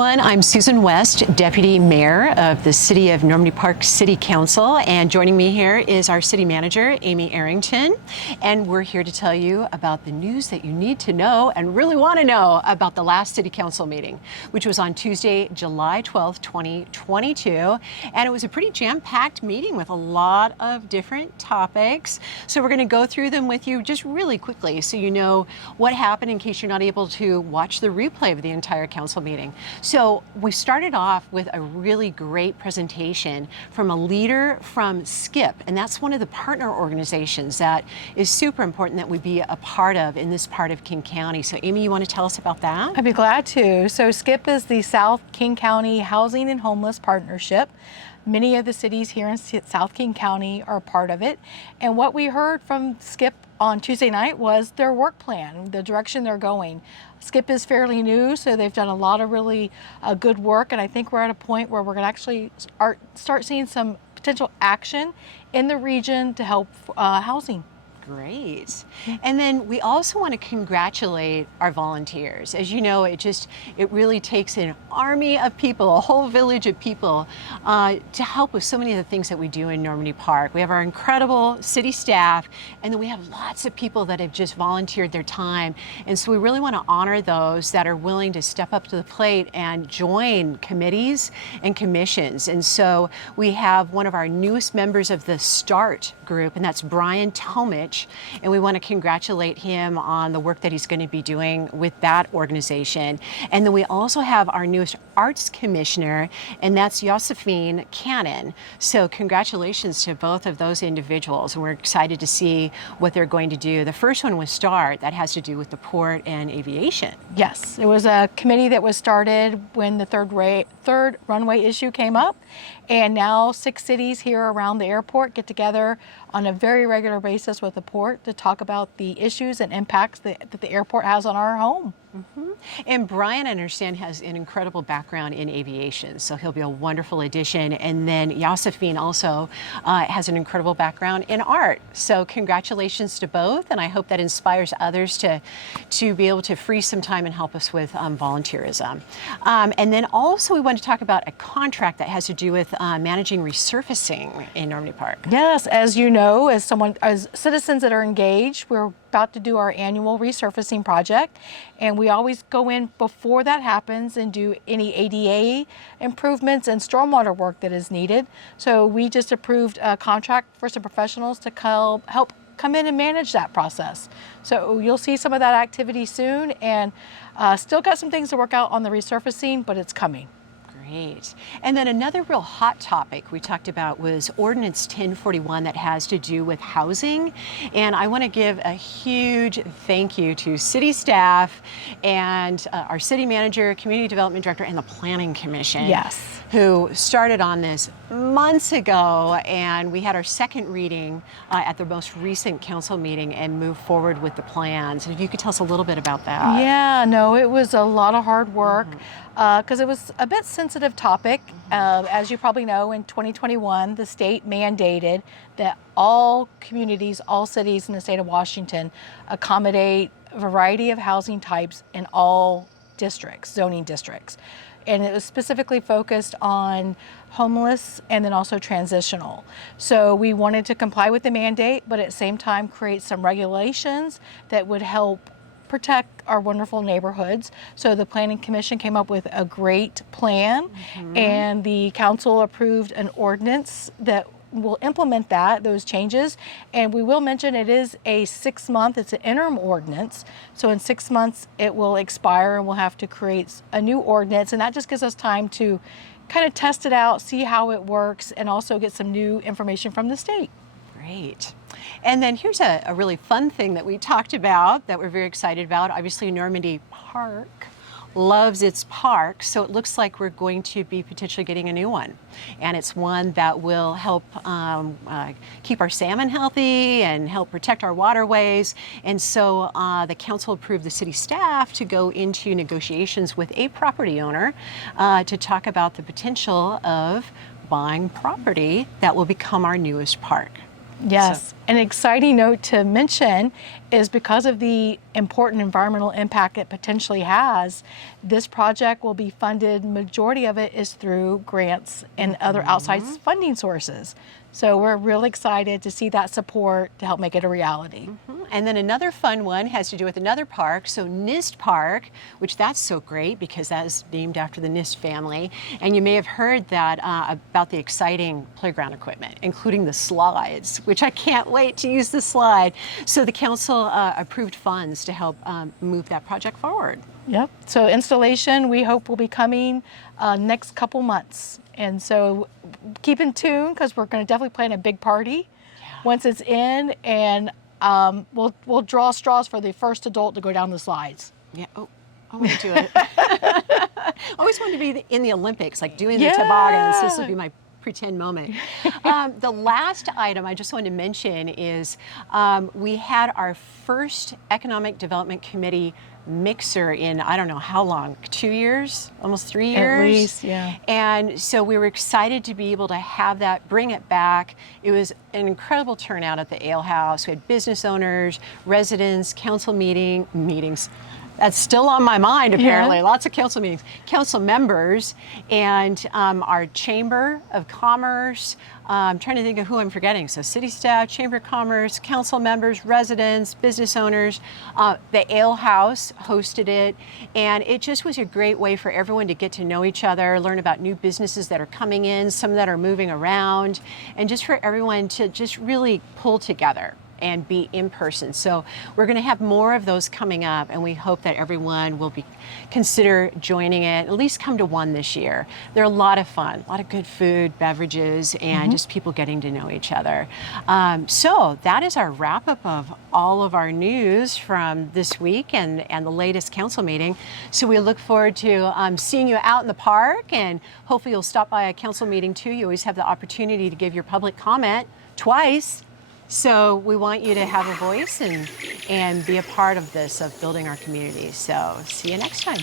everyone. I'm Susan West, Deputy Mayor of the City of Normandy Park City Council, and joining me here is our City Manager, Amy Arrington, and we're here to tell you about the news that you need to know and really want to know about the last City Council meeting, which was on Tuesday, July 12th, 2022, and it was a pretty jam-packed meeting with a lot of different topics. So we're going to go through them with you just really quickly so you know what happened in case you're not able to watch the replay of the entire council meeting. So we started off with a really great presentation from a leader from SKIP, and that's one of the partner organizations that is super important that we be a part of in this part of King County. So Amy, you want to tell us about that? I'd be glad to. So SKIP is the South King County Housing and Homeless Partnership. Many of the cities here in South King County are a part of it. And what we heard from SKIP on Tuesday night was their work plan, the direction they're going. SKIP is fairly new, so they've done a lot of really good work, and I think we're at a point where we're going to actually start seeing some potential action in the region to help housing. Great. And then we also want to congratulate our volunteers. As you know, it really takes an army of people, a whole village of people to help with so many of the things that we do in Normandy Park. We have our incredible city staff, and then we have lots of people that have just volunteered their time. And so we really want to honor those that are willing to step up to the plate and join committees and commissions. And so we have one of our newest members of the START group, and that's Bryan, Tomich. And we want to congratulate him on the work that he's going to be doing with that organization. And then we also have our newest arts commissioner, and that's Josefin, Kannin. So congratulations to both of those individuals, and we're excited to see what they're going to do. The first one was START, that has to do with the port and aviation. Yes, it was a committee that was started when the third runway issue came up, and now 6 cities here around the airport get together on a very regular basis with the port to talk about the issues and impacts that the airport has on our home. Mm-hmm. And Bryan, I understand, has an incredible background in aviation, so he'll be a wonderful addition. And then Josefin also has an incredible background in art. So congratulations to both, and I hope that inspires others to be able to free some time and help us with volunteerism. And then also we want to talk about a contract that has to do with managing resurfacing in Normandy Park. Yes, as you know, as citizens that are engaged, we're about to do our annual resurfacing project, and we always go in before that happens and do any ADA improvements and stormwater work that is needed. So we just approved a contract for some professionals to help come in and manage that process. So you'll see some of that activity soon, and still got some things to work out on the resurfacing, but it's coming. Great. And then another real hot topic we talked about was Ordinance 1041 that has to do with housing. And I want to give a huge thank you to city staff and our city manager, community development director, and the planning commission. Yes. Who started on this months ago, and we had our second reading at the most recent council meeting and moved forward with the plans. And if you could tell us a little bit about that. Yeah, no, it was a lot of hard work because it was a bit sensitive topic. As you probably know, in 2021, the state mandated that all communities, all cities in the state of Washington accommodate a variety of housing types in all districts, zoning districts. And it was specifically focused on homeless and then also transitional. So we wanted to comply with the mandate, but at the same time create some regulations that would help protect our wonderful neighborhoods. So the Planning Commission came up with a great plan, and the council approved an ordinance that will implement those changes. And we will mention it is a 6-month, it's an interim ordinance. So in 6 months it will expire and we'll have to create a new ordinance. And that just gives us time to kind of test it out, see how it works, and also get some new information from the state. Great. And then here's a really fun thing that we talked about that we're very excited about. Obviously Normandy Park loves its park, so it looks like we're going to be potentially getting a new one. And it's one that will help keep our salmon healthy and help protect our waterways. And so the council approved the city staff to go into negotiations with a property owner to talk about the potential of buying property that will become our newest park. Yes. An exciting note to mention is because of the important environmental impact it potentially has, this project will be funded, majority of it is through grants and other outside funding sources. So we're really excited to see that support to help make it a reality. And then another fun one has to do with another park, so NIST Park, which that's so great because that is named after the NIST family. And you may have heard that about the exciting playground equipment, including the slides, which I can't wait to use the slide. So the council approved funds to help move that project forward. Yep. So installation, we hope, will be coming next couple months. And so keep in tune because we're going to definitely plan a big party once it's in, and we'll draw straws for the first adult to go down the slides. Yeah. Oh, I want to do it. I always wanted to be in the Olympics, like doing the toboggans. This would be my pretend moment. The last item I just wanted to mention is we had our first Economic Development Committee mixer in, I don't know how long, 2 years, almost 3 years? At least, yeah. And so we were excited to be able to have that, bring it back. It was an incredible turnout at the Ale House. We had business owners, residents, council meetings. That's still on my mind, apparently. Yeah. Lots of council meetings, council members, and our Chamber of Commerce. I'm trying to think of who I'm forgetting. So city staff, Chamber of Commerce, council members, residents, business owners. The Ale House hosted it, and it just was a great way for everyone to get to know each other, learn about new businesses that are coming in, some that are moving around, and just for everyone to just really pull together and be in person. So we're going to have more of those coming up, and we hope that everyone will consider joining it, at least come to one this year. They're a lot of fun, a lot of good food, beverages, and just people getting to know each other. So that is our wrap up of all of our news from this week and the latest council meeting. So we look forward to seeing you out in the park, and hopefully you'll stop by a council meeting too. You always have the opportunity to give your public comment twice. So we want you to have a voice and be a part of this, of building our community. So see you next time.